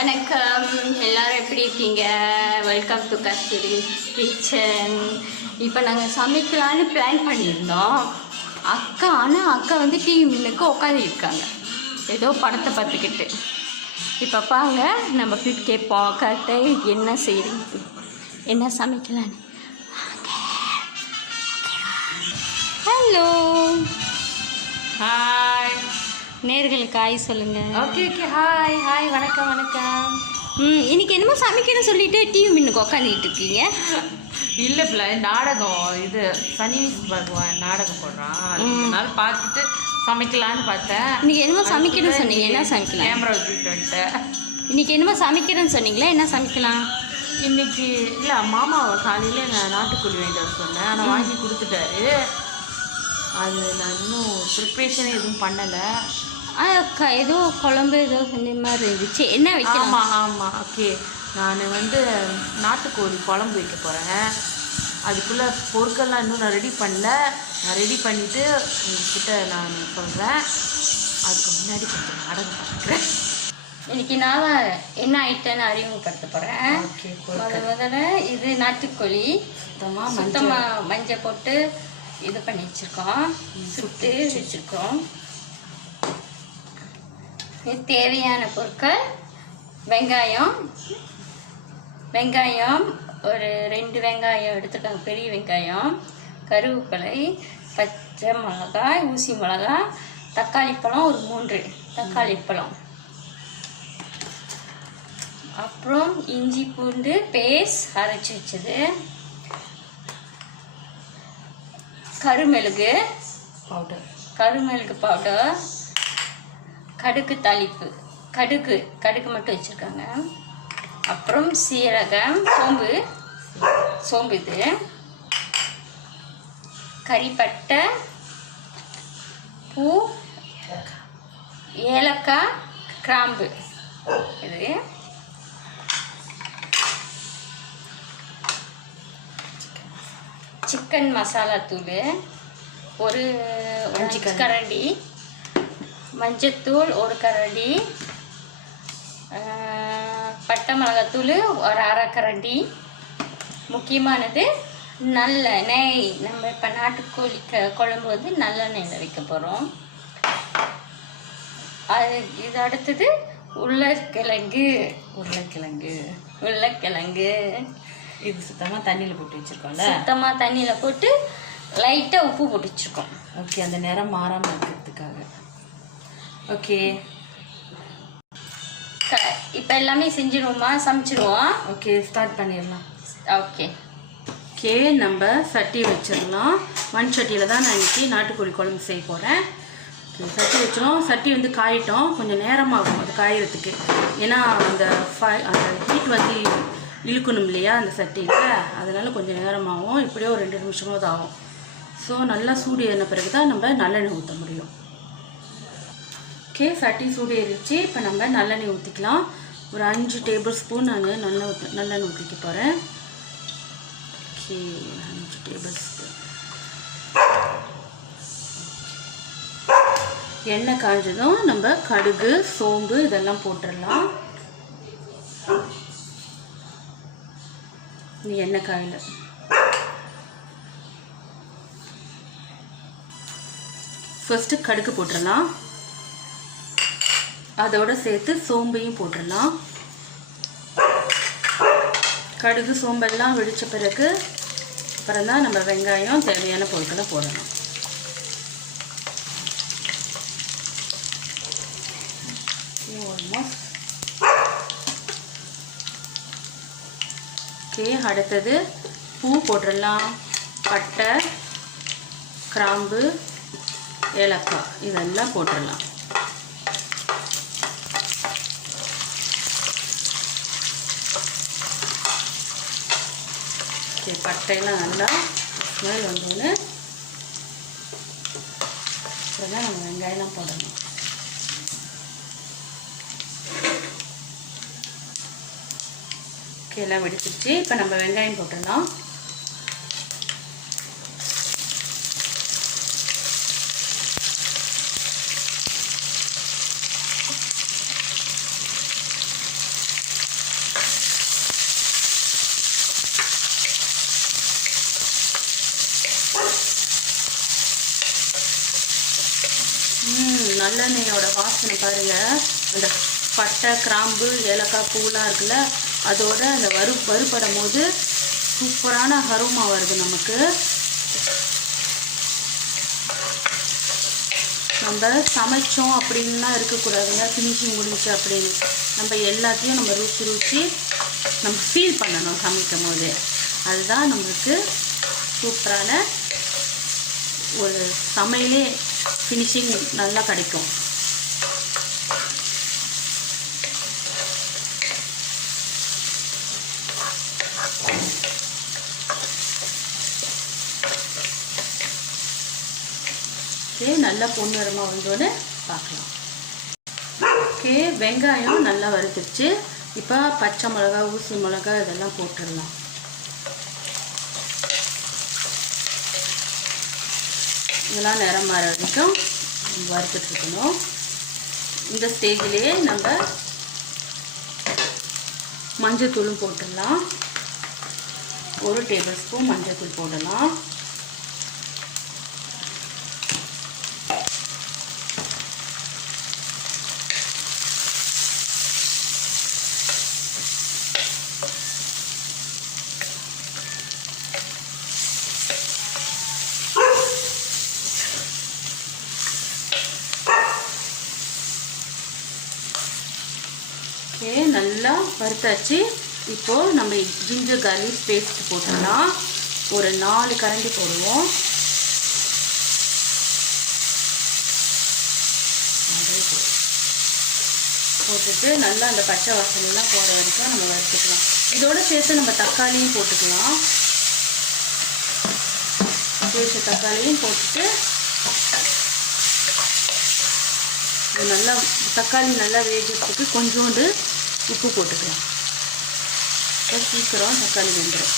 வணக்கம் எல்லாரும் எப்படி இருக்கீங்க? Welcome to Kasturi kitchen. இப்போ நாங்கள் சமைக்கலான்னு பிளான் பண்ணியிருந்தோம். அக்கா வந்து டிவி முன்னுக்கு உட்காந்துருக்காங்க ஏதோ படத்தை பார்த்துக்கிட்டு. இப்போ பாங்க நம்ம போய் கேட்போம் அக்காட்ட என்ன செய்யுது, என்ன சமைக்கலான்னு. ஹலோ, ஹாய் நேர்களுக்கு ஹாய் சொல்லுங்கள். ஓகே ஹாய் ஹாய் வணக்கம். இன்னைக்கு என்னமோ சமைக்கணும்னு சொல்லிட்டு டிவி முன்னுக்கு உட்காந்துக்கிட்டு இருக்கீங்க. இல்லை பிள்ளை, நாடகம் இது சனி பகவான் நாடகம் போடுறான், அதனால பார்த்துட்டு சமைக்கலான்னு பார்த்தேன். இன்னைக்கு என்னமோ சமைக்கணும்னு சொன்னீங்க, என்ன சமைக்கலாம்? கேமரா வச்சுட்டு வந்துட்டேன். இன்னைக்கு என்னமோ சமைக்கிறேன்னு சொன்னீங்களா, என்ன சமைக்கலாம்? இன்னைக்கு இல்லை, மாமாவை காலையில் நான் நாட்டுக்கோழி வாங்கிட்டு வர சொன்னேன், ஆனால் வாங்கி கொடுத்துட்டாரு. அது நான் இன்னும் ப்ரிப்ரேஷனே எதுவும் பண்ணலை. ஏதோ குழம்பு ஏதோ செஞ்ச மாதிரி இருந்துச்சு, என்ன வைக்கலாம்? ஆமாம் ஓகே. நான் நாட்டுக்கோழி குழம்பு வைக்க போகிறேன். அதுக்குள்ளே பொருட்கள்லாம் இன்னும் நான் ரெடி பண்ணல. நான் ரெடி பண்ணிவிட்டு உங்ககிட்ட நான் சொல்கிறேன். அதுக்கு முன்னாடி கொஞ்சம் நாடகம் பார்க்குறேன். இன்னைக்கு நான் என்ன ஐட்டம்னு அறிமுகப்படுத்த போகிறேன். முதல்ல இது நாட்டுக்கோழி சுத்தமாக மஞ்சள் போட்டு இது பண்ணி வச்சுருக்கோம், சுட்டு வச்சுருக்கோம். இது தேவையான பொருட்கள்: வெங்காயம் ஒரு 2 வெங்காயம் எடுத்துக்கோங்க, பெரிய வெங்காயம், கருவேப்பிலை, பச்சை மிளகாய், ஊசி மிளகாய், தக்காளி பழம் ஒரு 3 தக்காளி பழம், அப்புறம் இஞ்சி பூண்டு பேஸ்ட் அரைச்சி வச்சது, கருமெழுகு பவுடர், கடுகு தாளிப்பு, கடுகு மட்டும் வச்சுருக்காங்க, அப்புறம் சீரகம், சோம்பு இது, கறிப்பட்டை, பூ, ஏலக்காய், கிராம்பு, இது சிக்கன் மசாலா தூள் ஒரு 5 கரண்டி, மஞ்சத்தூள் 1 கரண்டி, பட்டை மிளகாத்தூள் ஒரு 1/2 கரண்டி, முக்கியமானது நல்லெண்ணெய். நம்ம இப்போ நாட்டுக்கோழி குழம்பு வந்து நல்லெண்ணெயில் வைக்க போகிறோம். இது அடுத்தது உருளைக்கிழங்கு. இது சுத்தமாக தண்ணியில் போட்டு வச்சுருக்கோம்ல, சுத்தமாக தண்ணியில் போட்டு லைட்டாக உப்பு போட்டு வச்சுருக்கோம். ஓகே, அந்த நிறம் மாறாமல் இருக்கிறதுக்காக. ஓகே, இப்போ எல்லாமே செஞ்சிடுவோமா, சமைச்சிடுவோம். ஓகே, ஸ்டார்ட் பண்ணிடலாம். ஓகே, நம்ம சட்டி வச்சிடலாம். மண் சட்டியில் தான் நான் இன்றைக்கி நாட்டுக்கோழி குழம்பு செய்ய போகிறேன். சட்டி வச்சிடும். சட்டி வந்து காயிட்டோம், கொஞ்சம் நேரமாகும் அது காயறதுக்கு. ஏன்னா அந்த ஹீட் வந்து இழுக்கணும் இல்லையா அந்த சட்டியில், அதனால் கொஞ்சம் நேரமாகும். இப்படியே ஒரு 2 நிமிஷமாவது ஆகும். ஸோ நல்லா சூடு ஏறின பிறகு தான் நம்ம நல்லெண்ணெய் ஊற்ற முடியும். ஓகே, சட்டி சூடு ஏறிச்சு. இப்போ நம்ம நல்லெண்ணெய் ஊற்றிக்கலாம். ஒரு 5 டேபிள் ஸ்பூன் நான் நல்லெண்ணெய் ஊற்றிக்க போகிறேன். Okay, 5 table spoon. எண்ணெய் காய்ஞ்சதும் நம்ம கடுகு, சோம்பு இதெல்லாம் போட்டுடலாம். எண்ணெய் காயில் ஃபர்ஸ்ட்டு கடுகு போட்டுடலாம். அதோட சேர்த்து சோம்பையும் போட்டுடலாம். கடுகு சோம்பெல்லாம் வெடித்த பிறகு அப்புறம் தான் நம்ம வெங்காயம் தேவையான பொருட்களை போடணும். ஓகே, அடுத்தது பூ போட்டுடலாம். பட்டை, கிராம்பு, ஏலக்காய் இதெல்லாம் போட்டுடலாம். ஓகே, பட்டையெல்லாம் நல்லா ஸ்மெல் வந்தோன்னு அப்புறம் தான் நம்ம வெங்காயம்லாம் போடணும். ஓகே, எல்லாம் வெடிச்சிருச்சு. இப்போ நம்ம வெங்காயம் போட்டுடலாம். நல்லெண்ணெயோட வாசனை பாருங்கள். அந்த பட்டை, கிராம்பு, ஏலக்காய் பூலாம் இருக்குல்ல, அதோட அந்த வறுபடும் போது சூப்பரான அரோமா வருது நமக்கு. நம்ம சமைச்சோம் அப்படின்லாம் இருக்கக்கூடாதுங்க, ஃபினிஷிங் முடிஞ்சு அப்படின்னு. நம்ம எல்லாத்தையும் நம்ம ருசி நம்ம ஃபீல் பண்ணணும் சமைக்கும் போது. அதுதான் நம்மளுக்கு சூப்பரான ஒரு சமையலே ஃபினிஷிங் நல்லா கிடைக்கும். ஓகே, நல்லா பொன்னிறமாக வந்தோன்னு பார்க்கலாம். ஓகே, வெங்காயம் நல்லா வறுத்துருச்சு. இப்போ பச்சை மிளகா, ஊசி மிளகா இதெல்லாம் போட்டுடலாம். இதெல்லாம் நிறம் மாற வரைக்கும் வறுத்துட்ருக்கணும். இந்த ஸ்டேஜ்லேயே நம்ம மஞ்சத்தூளும் போட்டுடலாம். 1 டேபிள் ஸ்பூன் மஞ்சத்தூள் போடலாம். ஓகே, நல்லா வறுத்தாச்சு. இப்போது நம்ம ஜிஞ்சர் கார்லிக் பேஸ்ட் போட்டுடலாம். ஒரு 4 கரண்டி போடுவோம். போட்டுட்டு நல்லா அந்த பச்சை வாசனைலாம் போகிற வரைக்கும் நம்ம வறுத்துக்கலாம். இதோடு சேர்த்து நம்ம தக்காளியும் போட்டுக்கலாம். தக்காளியும் போட்டுட்டு நல்லா தக்காளி நல்லா வேகிறதுக்கு கொஞ்சோண்டு உப்பு போட்டுக்கலாம். சீக்கிரம் தக்காளி வெந்துடும்.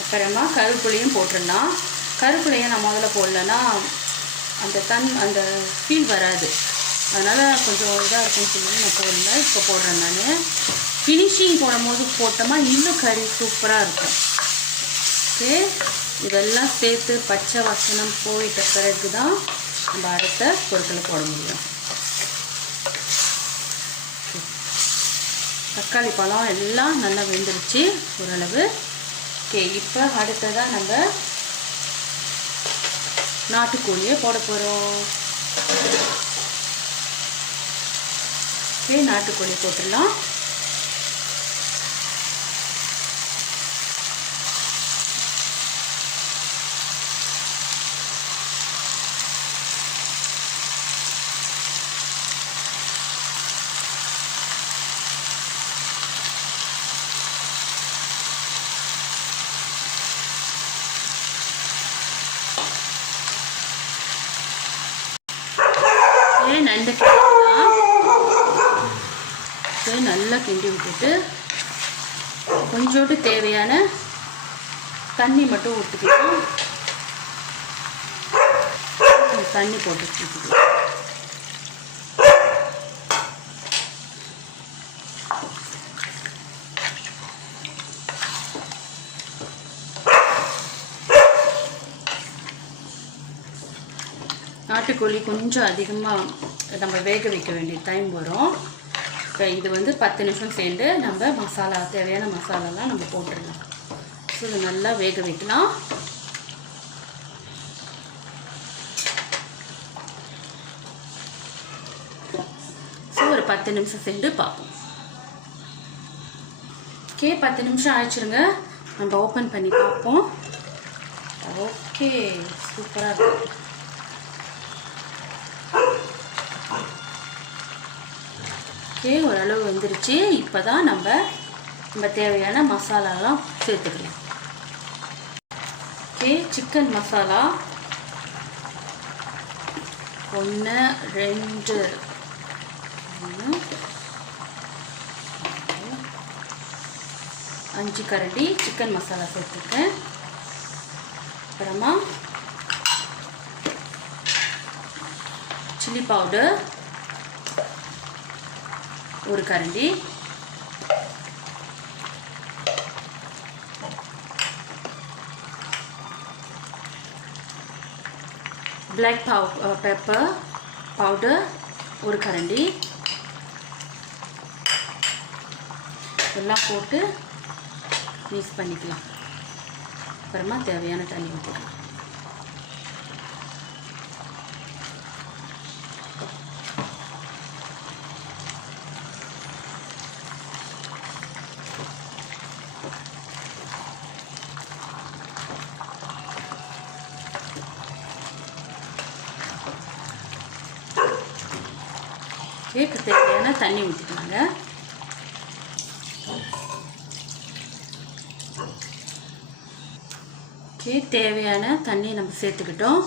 அப்புறமா கருவேப்பிலையும் போட்டுடலாம். கருவேப்பிலையை நான் முதல்ல போடலன்னா அந்த ஃபீல் வராது. அதனால் கொஞ்சம் இதாக இருக்குன்னு சொல்லி நான் போடல. இப்போ போடுறேன் நான். ஃபினிஷிங் போடும்போது போட்டோமா இன்னும் கறி சூப்பராக இருக்கும். ஓகே, இதெல்லாம் சேர்த்து பச்சை வாசனம் போயிட்ட பிறகு தான் நம்ம அடுத்த பொருட்களை போட முடியும். தக்காளி பழம் எல்லாம் நல்லா வெந்துருச்சு ஓரளவு. ஓகே, இப்போ அடுத்ததாக நம்ம நாட்டுக்கோழியை போட போகிறோம். ஓகே, நாட்டுக்கோழி போட்டுடலாம். நண்டு நல்லா கிண்டி விட்டுட்டு கொஞ்சோண்டு தேவையான தண்ணி மட்டும் ஊற்றிக்கலாம். தண்ணி போட்டு நாட்டுக்கோழி கொஞ்சம் அதிகமாக நம்ம வேக வைக்க வேண்டிய டைம் வரும். இப்போ இது வந்து 10 நிமிஷம் சேர்ந்து நம்ம மசாலா தேவையான மசாலாலாம் நம்ம போட்டுடலாம். ஸோ இது நல்லா வேக வைக்கலாம். ஸோ ஒரு 10 நிமிஷம் சேர்ந்து பார்ப்போம். ஓகே, 10 நிமிஷம் ஆயிடுச்சுருங்க. நம்ம ஓப்பன் பண்ணி பார்ப்போம். ஓகே, சூப்பராக இருக்கும். ஓகே, ஓரளவு வந்துருச்சு. இப்போ தான் நம்ம தேவையான மசாலாலாம் சேர்த்துக்கலாம். ஓகே, சிக்கன் மசாலா 1 2 5 கரண்டி சிக்கன் மசாலா சேர்த்துருக்கேன். அப்புறமா சில்லி பவுடர் ஒரு கரண்டி, பிளாக் பெப்பர் பவுடர் ஒரு கரண்டி, எல்லாம் போட்டு மிக்ஸ் பண்ணிக்கலாம். அப்புறமா தேவையான தண்ணி ஊற்றிக்கலாம். இப்போ தேவையான தண்ணி ஊற்றிக்கலாங்க. தேவையான தண்ணி நம்ம சேர்த்துக்கிட்டோம்.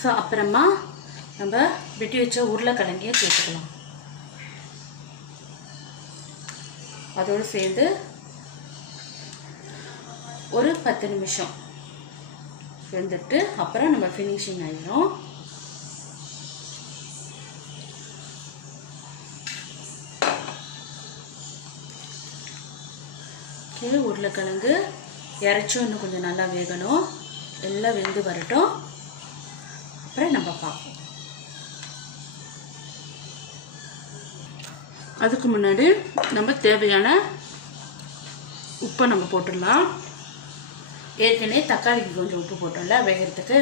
ஸோ அப்புறமா நம்ம வெட்டி வச்ச உருளைக்கிழங்கையை சேர்த்துக்கலாம். அதோடு சேர்ந்து ஒரு 10 நிமிஷம் வெந்துட்டு அப்புறம் நம்ம ஃபினிஷிங் ஆகிடும். உருளைக்கிழங்கு இறைச்சும் இன்னும் கொஞ்சம் நல்லா வேகணும். எல்லாம் வெந்து வரட்டும், அப்புறம் நம்ம பார்ப்போம். அதுக்கு முன்னாடி நம்ம தேவையான உப்பை நம்ம போட்டுடலாம். ஏற்கனவே தக்காளிக்கு கொஞ்சம் உப்பு போட்டோம்ல வேகிறதுக்கு,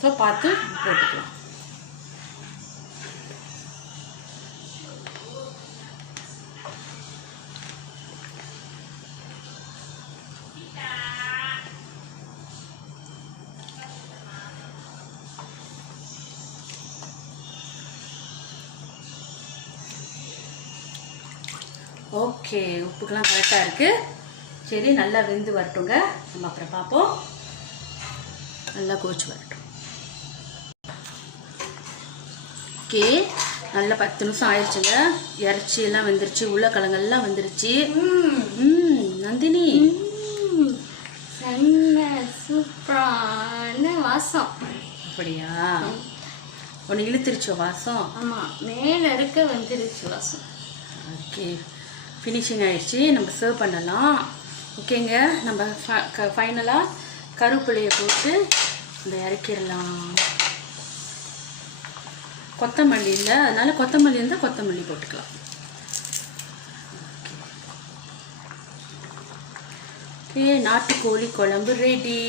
ஸோ பார்த்து போட்டுக்கலாம். ஓகே, உப்புக்கெல்லாம் கரெக்டாக இருக்குது. சரி, நல்லா வெந்து வரட்டுங்க. நம்ம அப்புறம் பார்ப்போம். நல்லா கொதிச்சு வரட்டும். ஓகே, நல்லா 10 நிமிஷம் ஆயிடுச்சுங்க. இறைச்சி எல்லாம் வெந்துருச்சு, உருளைக்கிழங்கெல்லாம் வெந்துருச்சு. நந்தினி, சூப்பரான வாசம். அப்படியா? ஒன்று இழுத்துருச்சோ வாசம்? ஆமாம், மேலே இருக்க வந்துருச்சு வாசம். ஓகே, ஃபினிஷிங் ஆயிடுச்சு. நம்ம சர்வ் பண்ணலாம். ஓகேங்க, நம்ம ஃபைனலாக கருவேப்பிலையை போட்டு இந்த இறக்கிடலாம். கொத்தமல்லி இல்லை, அதனால் கொத்தமல்லி இருந்தால் கொத்தமல்லி போட்டுக்கலாம். ஓகே, நாட்டுக்கோழி குழம்பு ரெடி.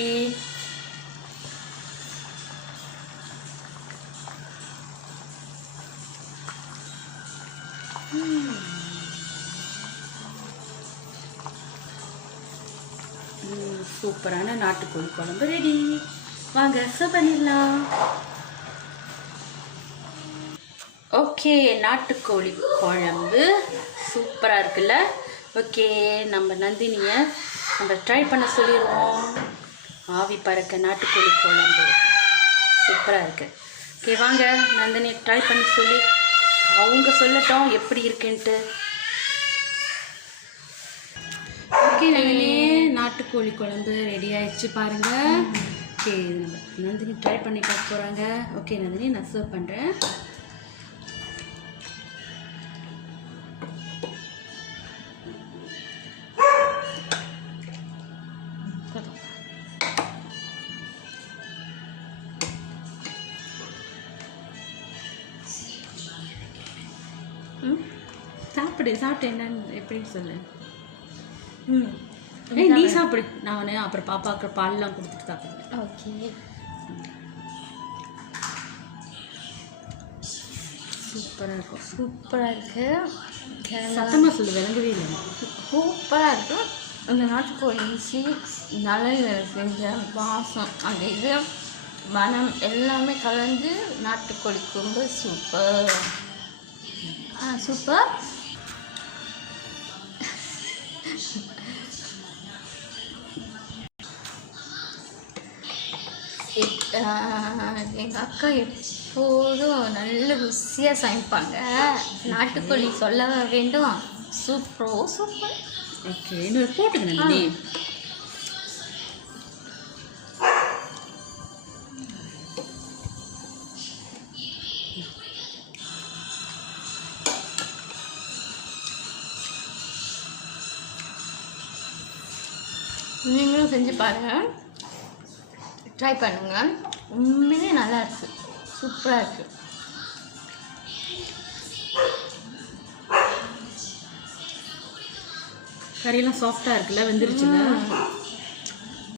சூப்பரான நாட்டுக்கோழி குழம்பு ரெடி. வாங்க சர்வ் பண்ணிடலாம். ஓகே, நாட்டுக்கோழி குழம்பு சூப்பராக இருக்குல்ல? ஓகே, நம்ம நந்தினியை நம்ம ட்ரை பண்ண சொல்லிடுவோம். ஆவி பறக்க நாட்டுக்கோழி குழம்பு சூப்பராக இருக்குது. ஓகே, வாங்க நந்தினி ட்ரை பண்ணி சொல்லி அவங்க சொல்லட்டும் எப்படி இருக்குன்ட்டு. ஓகே நந்தினி, நாட்டுக்கோழி குழம்பு ரெடி ஆயிடுச்சு பாருங்கள். ஓகே, நந்தினி ட்ரை பண்ணி பார்க்க போகிறாங்க. ஓகே நந்தினி, நான் சர்வ் பண்ணுறேன். சாப்பிட்டு என்னன்னு எப்படின்னு சொல்லு. நீ சாப்பிடு, நான் அப்புறம் பாப்பாவுக்கு பால்லாம் கொடுத்துட்டு சாப்பிடுவேன். ஓகே, சூப்பராக இருக்கும். சூப்பராக இருக்குது. சத்தமாக சொல்லு, விளங்கவே இல்லை. சூப்பராக இருக்கும். இந்த நாட்டுக்கோழி நல்லெண்ணெய் செஞ்ச வாசம், அந்த இது மனம் எல்லாமே கலந்து நாட்டுக்கோழி குழம்பு சூப்பர். சூப்பர். எங்கள் அக்கா எப்போதும் நல்ல ருசியாக சமைப்பாங்க. நாட்டுக்கோழி சொல்ல வேண்டும், சூப்பர். ஓகே, இன்னொரு போட்டுக்கணும். நீங்களும் செஞ்சு பாருங்கள், ட்ரை பண்ணுங்கள். உண்மையிலே நல்லா இருக்கு, சூப்பராக இருக்குது. கறியெல்லாம் சாஃப்டாக இருக்குல்ல, வெந்துருச்சுல.